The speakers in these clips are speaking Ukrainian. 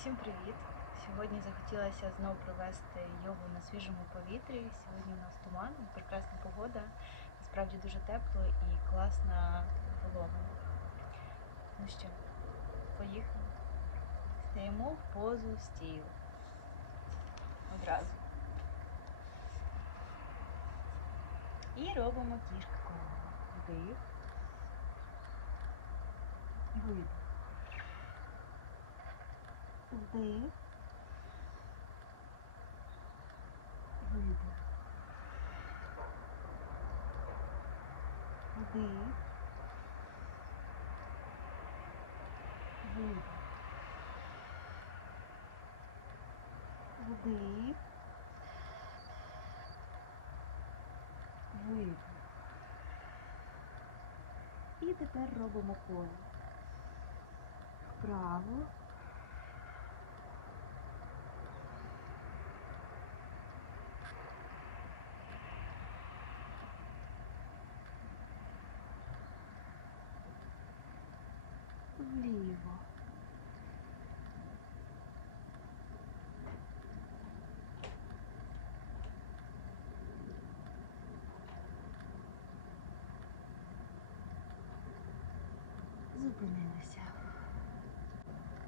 Усім привіт! Сьогодні захотілося знову провести йогу на свіжому повітрі. Сьогодні у нас туман, прекрасна погода, насправді дуже тепло і класна волога. Ну що, поїхали. Стаємо в позу стіл. Одразу. І робимо коло. Вдих. Видих. Вдих. Видих. Вдих. Видих. Вдих. Видих. І тепер робимо коло. Вправо. Вліво. Зупинилися.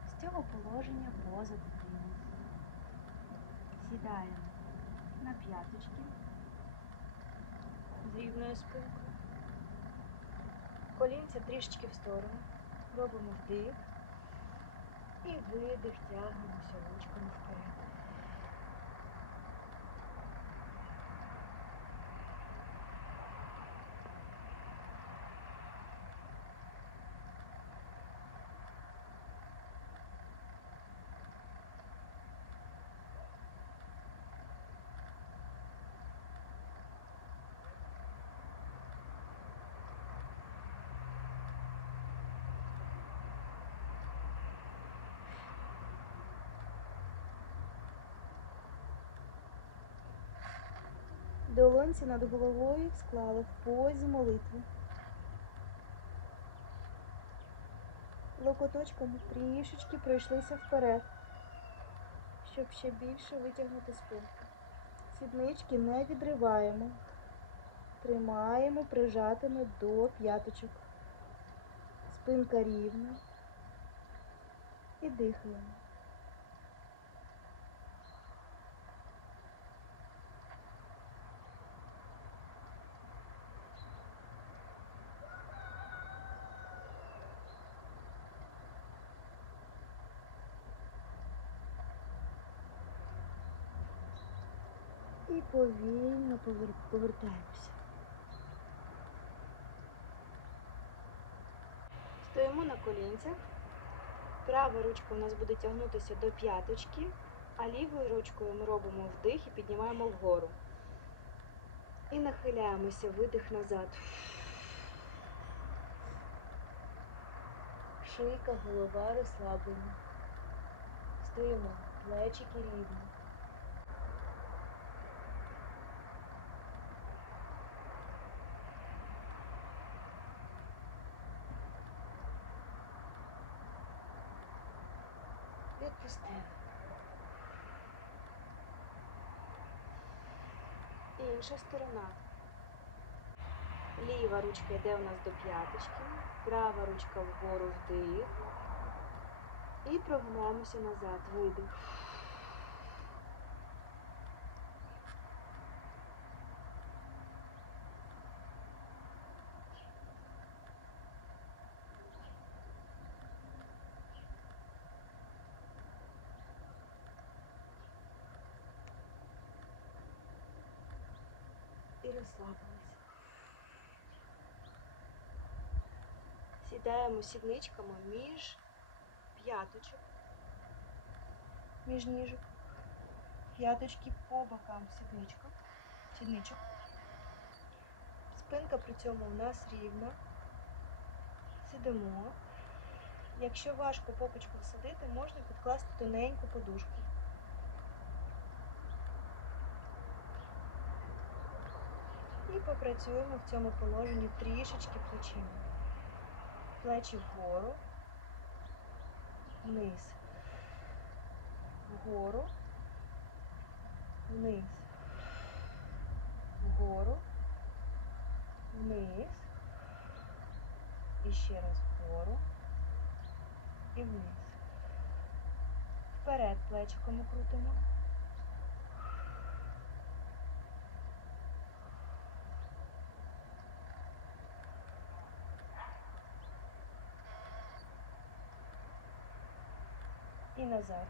З цього положення поза дитини. Сідаємо на п'яточки з рівною спинкою. Колінця трішечки в сторону. Робимо вдих і видих, тягнемося ручками вперед. Долонці над головою склали в позі молитви. Локоточками трішечки пройшлися вперед, щоб ще більше витягнути спинку. Сіднички не відриваємо. Тримаємо прижатими до п'яточок. Спинка рівна. І дихаємо. Повільно повертаємося. Стоїмо на колінцях. Права ручка у нас буде тягнутися до п'яточки, а лівою ручкою ми робимо вдих і піднімаємо вгору. І нахиляємося, видих назад. Шийка, голова розслаблені. Стоїмо, плечики рівні. Відпустили. Інша сторона. Ліва ручка йде у нас до п'яточки, права ручка вгору вдих. І прогинаємося назад. Видих. І розслабилися. Сідаємо сідничками між п'яточок, між ніжок. П'яточки по бокам сідничок. сідничок. Спинка при цьому у нас рівна. Сидимо. Якщо важко попочку сидити, можна підкласти тоненьку подушку. І попрацюємо в цьому положенні трішечки плечима. Плечі вгору, вниз. вгору, вниз, вгору, вниз. І ще раз вгору і вниз. Вперед плечиками крутимо. І назад.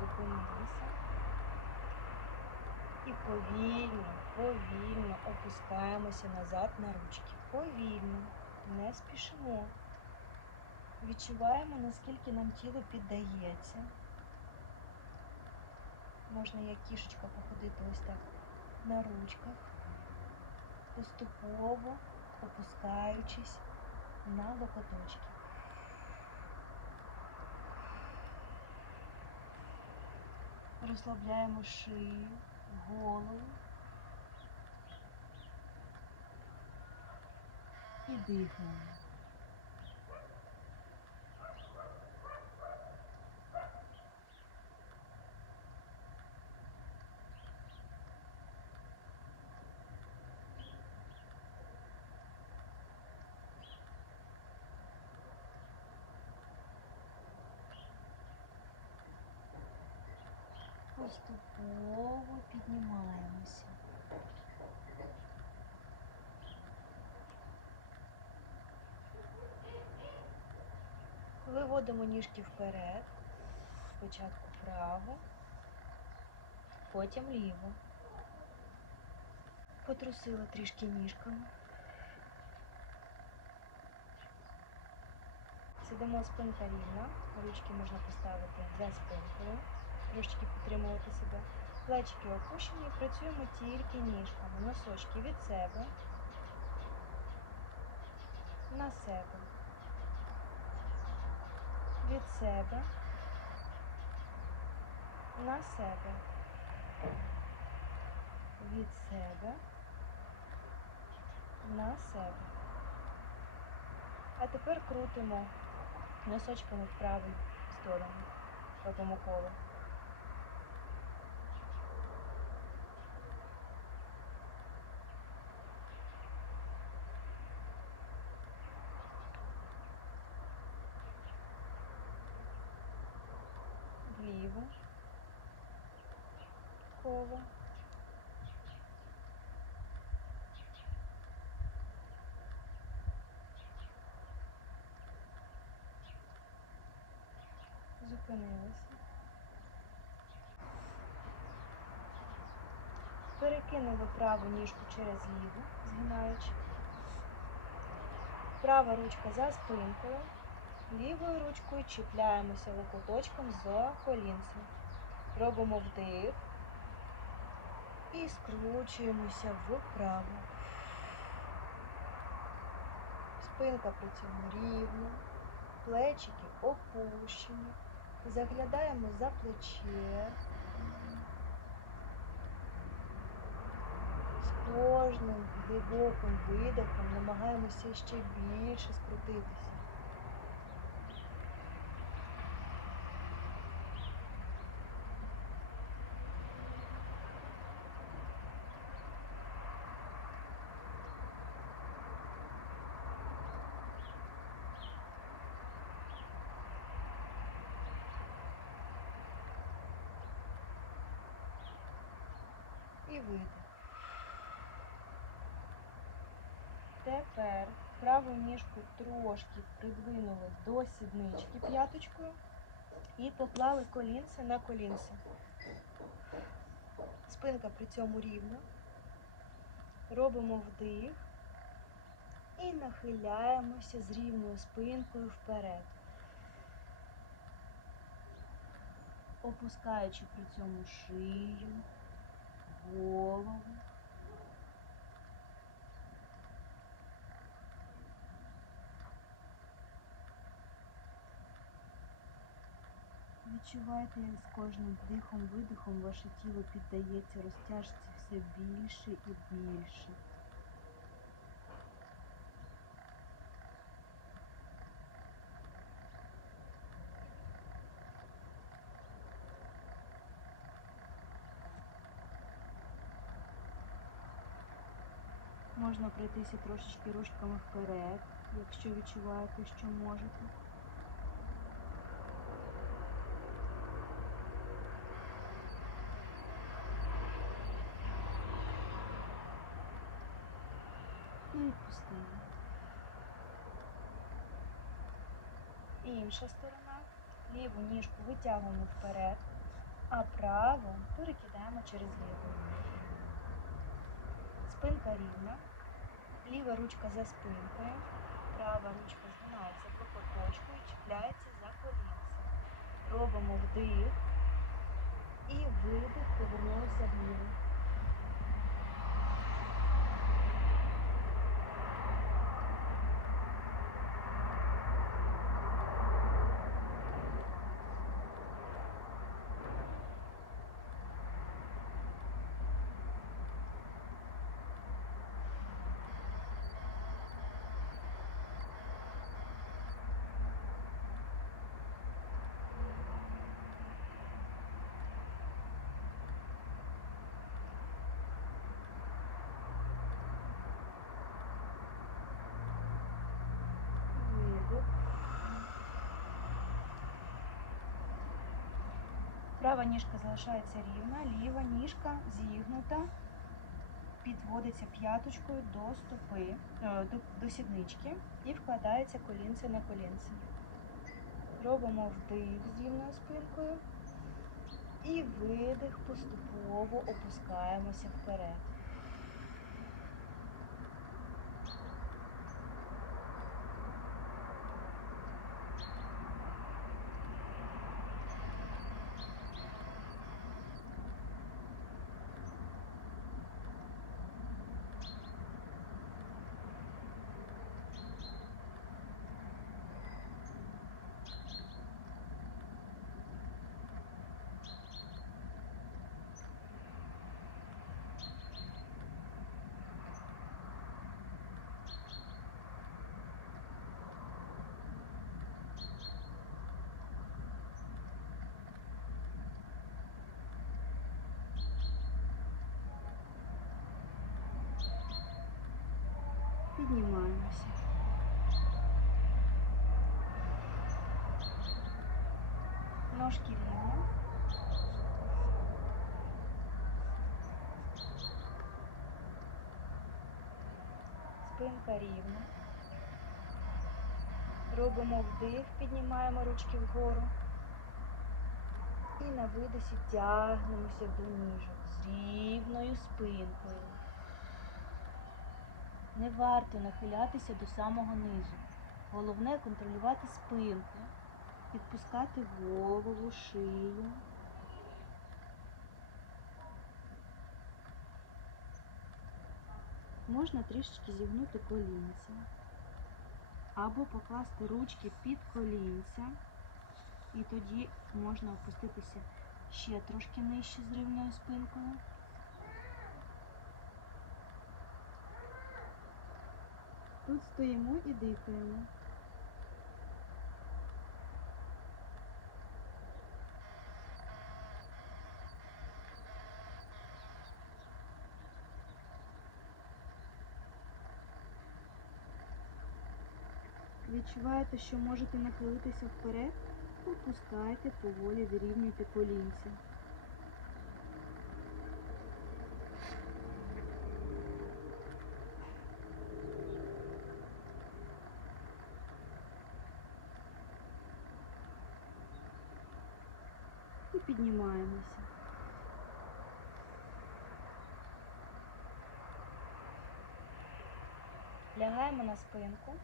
Зупинилися. І повільно, повільно опускаємося назад на ручки. Повільно, не спішимо. Відчуваємо, наскільки нам тіло піддається. Можна як кішечка походити ось так на ручках, поступово опускаючись на локоточки. Розслабляємо шию, голову і дихаємо. Поступово піднімаємося. Виводимо ніжки вперед. Спочатку праву, потім ліву. Потрусила трішки ніжками. Сидимо спинка рівна, ручки можна поставити за спинкою трошечки підтримувати себе. Плечики опущені, працюємо тільки ніжками. Носочки від себе на себе. Від себе на себе. Від себе на себе. А тепер крутимо носочками в праву сторону. Робимо коло. вліво, коло, зупинилися. Перекинули праву ніжку через ліву, згинаючи. Права ручка за спинкою. Лівою ручкою чіпляємося локоточком за колінцем. Робимо вдих і скручуємося вправо. Спинка при цьому рівна, плечики опущені. Заглядаємо за плече. З кожним глибоким видихом намагаємося ще більше скрутитися. і видих. Тепер праву ніжку трошки придвинули до сіднички п'яточкою і поклали колінце на колінце. Спинка при цьому рівна. Робимо вдих і нахиляємося з рівною спинкою вперед. Опускаючи при цьому шию голову. Відчувайте, як з кожним вдихом-видихом ваше тіло піддається розтяжці все більше і більше. Можна пройтися трошечки ручками вперед, якщо відчуваєте, що можете. І відпустили. Інша сторона. Ліву ніжку витягуємо вперед, а праву перекидаємо через ліву. Спинка рівна. Ліва ручка за спинкою, права ручка згинається в лопаточку і чіпляється за колінце. Робимо вдих і видих, повернулися вліво. Видих. Права ніжка залишається рівна, ліва ніжка зігнута, підводиться п'яточкою до стопи, е, до, до сіднички і вкладається колінце на колінце. Робимо вдих з рівною спинкою і видих поступово опускаємося вперед. Піднімаємося. Ножки рівні. Спинка рівна. Робимо вдих, піднімаємо ручки вгору. І на видосі тягнемося до ніжок з рівною спинкою. Не варто нахилятися до самого низу. Головне контролювати спинку, підпускати голову, шию. Можна трішечки зігнути колінця. Або покласти ручки під колінця. І тоді можна опуститися ще трошки нижче з рівною спинкою. Тут стоїмо і дихаємо. Відчуваєте, що можете нахилитися вперед, опускайте поволі, вирівнюйте колінці. Піднімаємося. Лягаємо на спинку.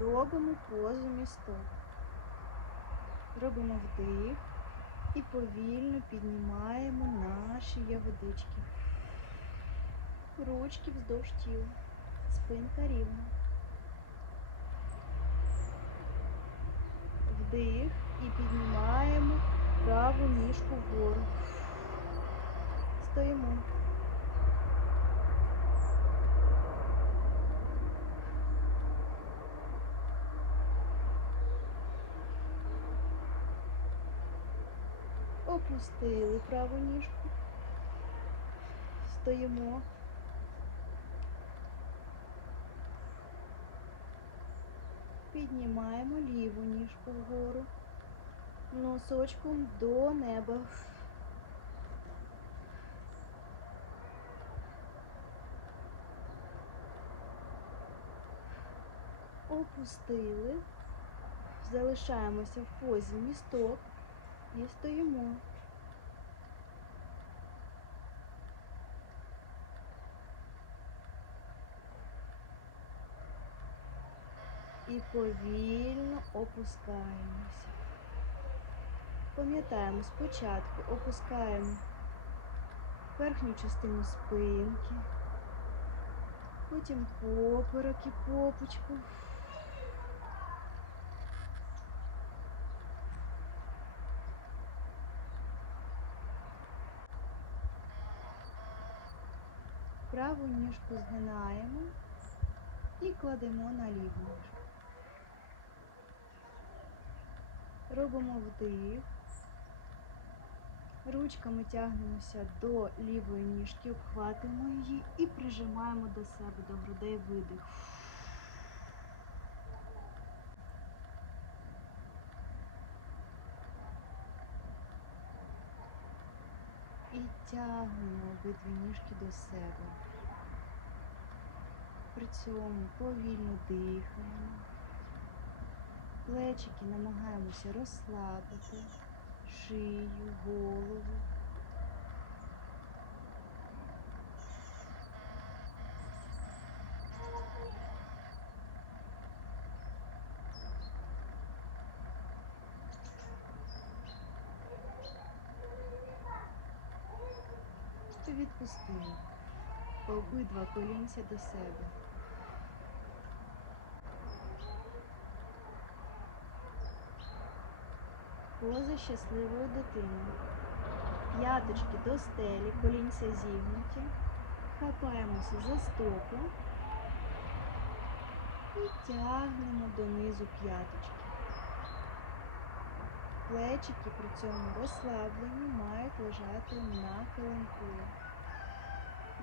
Робимо позу місток. Робимо вдих і повільно піднімаємо наші ягодички. Ручки вздовж тіла. Спинка рівна. Вдих і піднімаємо праву ніжку вгору. Стоїмо. Опустили праву ніжку. Стоїмо. Піднімаємо ліву ніжку вгору. Носочком до неба. Опустили. Залишаємося в позі місток і стоїмо. І повільно опускаємося. Пам'ятаємо, спочатку опускаємо верхню частину спинки, потім поперек і попочку. Праву ніжку згинаємо і кладемо на ліву ніжку. Робимо вдих. Ручками тягнемося до лівої ніжки, обхватуємо її і прижимаємо до себе, до грудей видих. І тягнемо обидві ніжки до себе. При цьому повільно дихаємо. Плечики намагаємося розслабити, шию, голову. І відпустимо обидва колінця до себе. Поза щасливої дитини. П'яточки до стелі, колінця зігнуті. Хапаємося за стопу і тягнемо донизу п'яточки. Плечики при цьому розслаблені, мають лежати на килимку.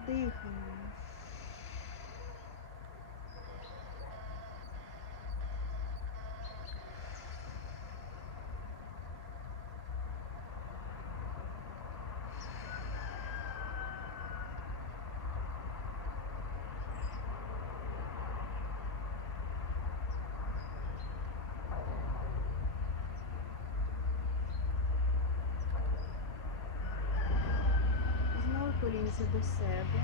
Дихаємо. Знову колінця до себе.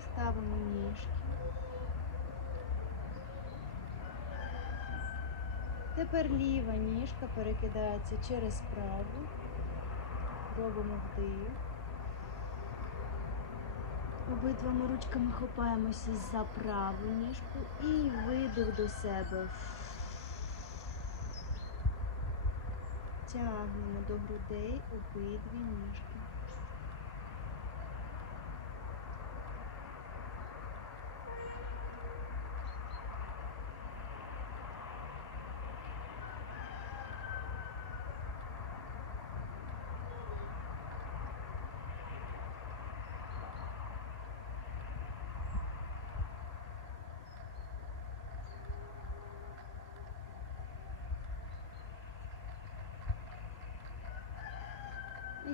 Ставимо ніжки. Тепер ліва ніжка перекидається через праву. Робимо вдих. Обидвома ручками хопаємося за праву ніжку і видих до себе. Тягнемо до грудей обидві ніжки.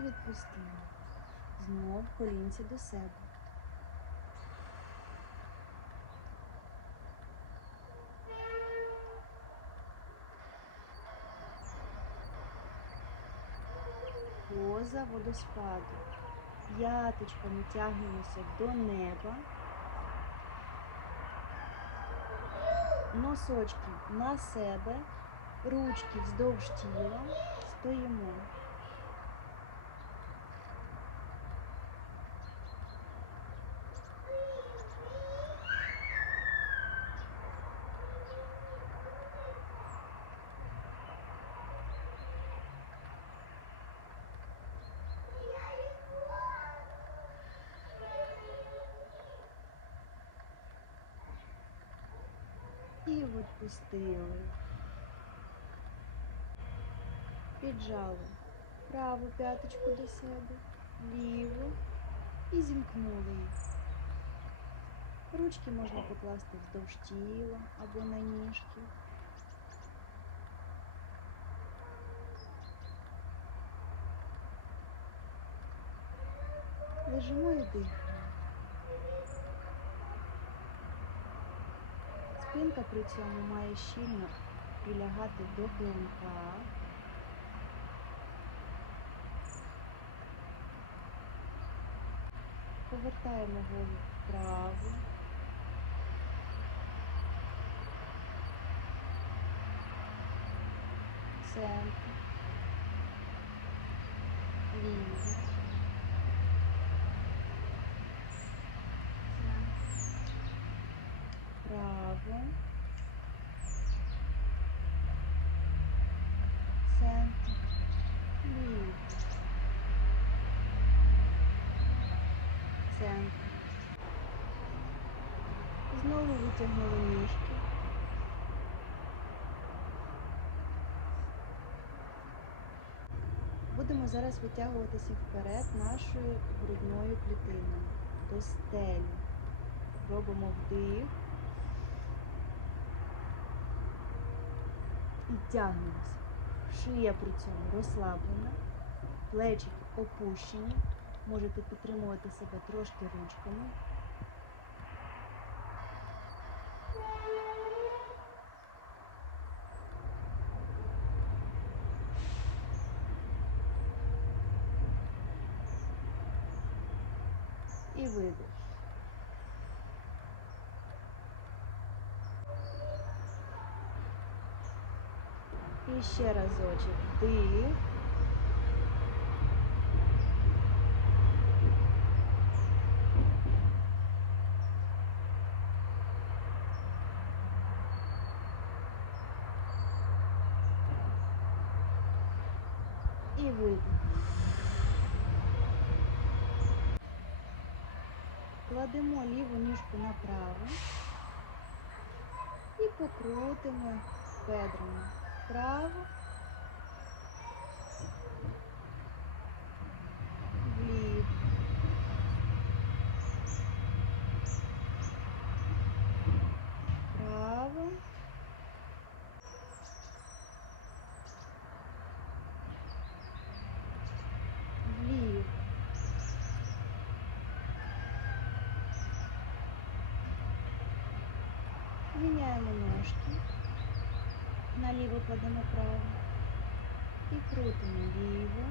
І відпустимо. Знов колінці до себе. Поза водоспаду. П'яточками тягнемося до неба. Носочки на себе, ручки вздовж тіла. Стоїмо. відпустили. Піджали праву п'яточку до себе, ліву і зімкнули їх. Ручки можна покласти вздовж тіла або на ніжки. Лежимо і дихаємо. Спинка при цьому має щільно прилягати до килимка. Повертаємо голову вправо. Центр. Ліво. Право. Центр. Ліво. Центр. Знову витягнули ніжки. Будемо зараз витягуватися вперед нашою грудною клітиною до стелі. Робимо вдих. І тягнемося. Шия при цьому розслаблена, плечики опущені. Можете підтримувати себе трошки ручками. І видих. І ще разочок вдих. І видих. Кладемо ліву ніжку направо і покрутимо бедрами вправо, вліво. Вправо. Вліво. Наліво кладемо право. І крутимо ліво.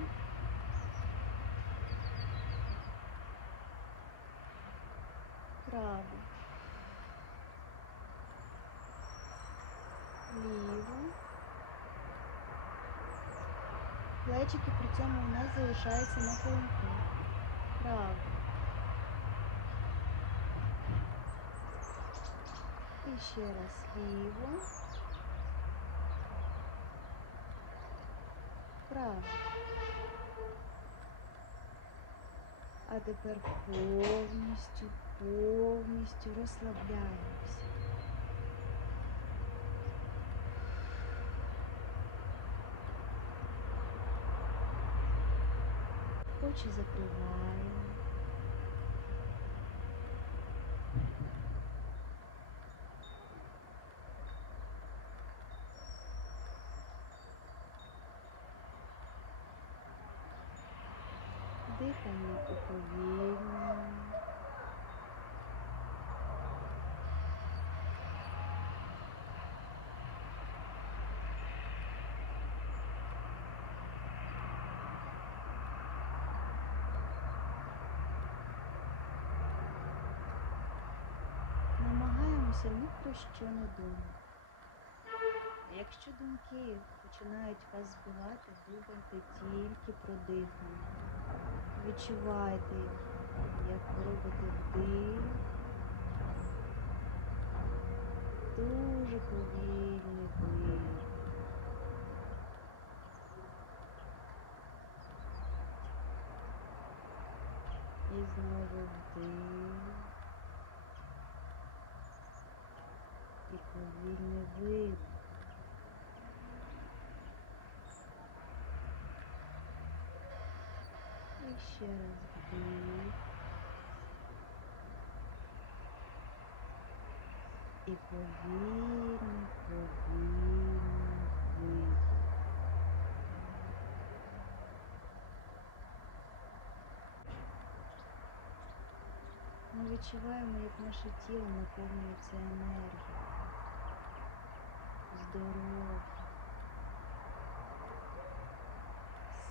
Право. Ліво. Плечики при цьому у нас залишаються на колонку. Право. І ще раз ліво. А тепер повністю, повністю розслабляємося. Очі закриваємо. Дихання уповільнюємо. Намагаємося ні про що не думати. Якщо думки починають вас збивати, думайте тільки про дихання. Відчувайте, як ви робите вдих. Дуже повільний вдих. І знову вдих. і повільний видих. І ще раз вдих. І повільний, повільний видих. Ми відчуваємо, як наше тіло наповнюється енергією, здоров'ям,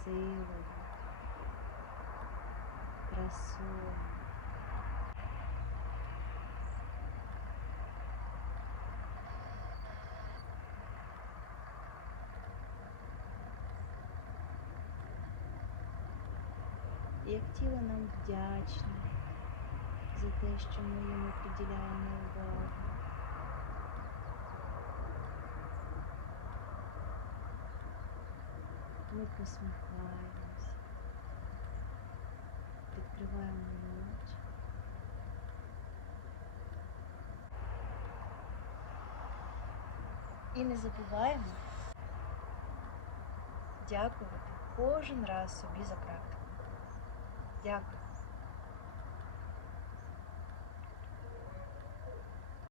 силою, красою. І Як тіло нам вдячне за те, що ми йому приділяємо увагу. Ми посміхаємося, відкриваємо очі. І не забуваємо дякувати кожен раз собі за практику. Дякую.